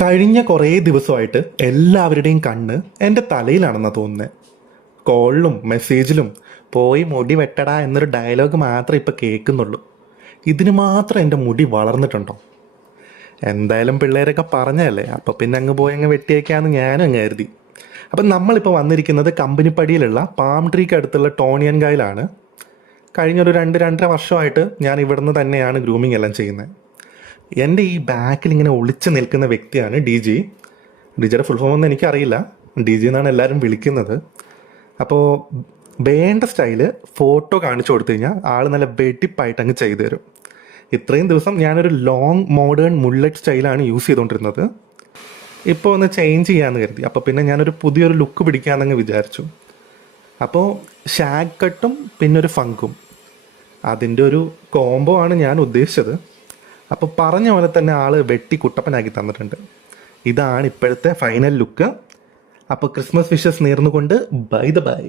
കഴിഞ്ഞ കുറേ ദിവസമായിട്ട് എല്ലാവരുടെയും കണ്ണ് എൻ്റെ തലയിലാണെന്നാണ് തോന്നുന്നത്. കോളിലും മെസ്സേജിലും പോയി മുടി വെട്ടടാ എന്നൊരു ഡയലോഗ് മാത്രമേ ഇപ്പോൾ കേൾക്കുന്നുള്ളൂ. ഇതിന് മാത്രം എൻ്റെ മുടി വളർന്നിട്ടുണ്ടോ? എന്തായാലും പിള്ളേരൊക്കെ പറഞ്ഞതല്ലേ, അപ്പോൾ പിന്നെ അങ്ങ് പോയി അങ്ങ് വെട്ടിയേക്കാന്ന് ഞാനും അങ്ങ് കരുതി. അപ്പം നമ്മളിപ്പോൾ വന്നിരിക്കുന്നത് കമ്പനിപ്പടിയിലുള്ള പാം ട്രീക്ക് അടുത്തുള്ള ടോണിയൻകായിലാണ്. കഴിഞ്ഞൊരു 2-2.5 വർഷമായിട്ട് ഞാൻ ഇവിടുന്ന് തന്നെയാണ് ഗ്രൂമിങ് എല്ലാം ചെയ്യുന്നത്. എൻ്റെ ഈ ബാക്കിൽ ഇങ്ങനെ ഒളിച്ച് നിൽക്കുന്ന വ്യക്തിയാണ് ഡി ജി. ഡിജിയുടെ ഫുൾ ഫോം ഒന്നും എനിക്കറിയില്ല, ഡി ജി എന്നാണ് എല്ലാവരും വിളിക്കുന്നത്. അപ്പോൾ വേണ്ട സ്റ്റൈല് ഫോട്ടോ കാണിച്ചു കൊടുത്തു കഴിഞ്ഞാൽ ആൾ നല്ല വെടിപ്പായിട്ട് അങ്ങ് ചെയ്തു തരും. ഇത്രയും ദിവസം ഞാനൊരു ലോങ് മോഡേൺ മുള്ളറ്റ് സ്റ്റൈലാണ് യൂസ് ചെയ്തുകൊണ്ടിരുന്നത്. ഇപ്പോൾ ഒന്ന് ചേഞ്ച് ചെയ്യാമെന്ന് കരുതി. അപ്പോൾ പിന്നെ ഞാനൊരു പുതിയൊരു ലുക്ക് പിടിക്കാമെന്നങ്ങ് വിചാരിച്ചു. അപ്പോൾ ഷാഗ് കട്ടും പിന്നെ ഒരു ഫങ്കും, അതിൻ്റെ ഒരു കോംബോ ആണ് ഞാൻ ഉദ്ദേശിച്ചത്. അപ്പോൾ പറഞ്ഞ പോലെ തന്നെ ആൾ വെട്ടി കുട്ടപ്പനാക്കി തന്നിട്ടുണ്ട്. ഇതാണ് ഇപ്പോഴത്തെ ഫൈനൽ ലുക്ക്. അപ്പോൾ ക്രിസ്മസ് വിഷസ് നേർന്നുകൊണ്ട് ബൈ ദ ബൈ.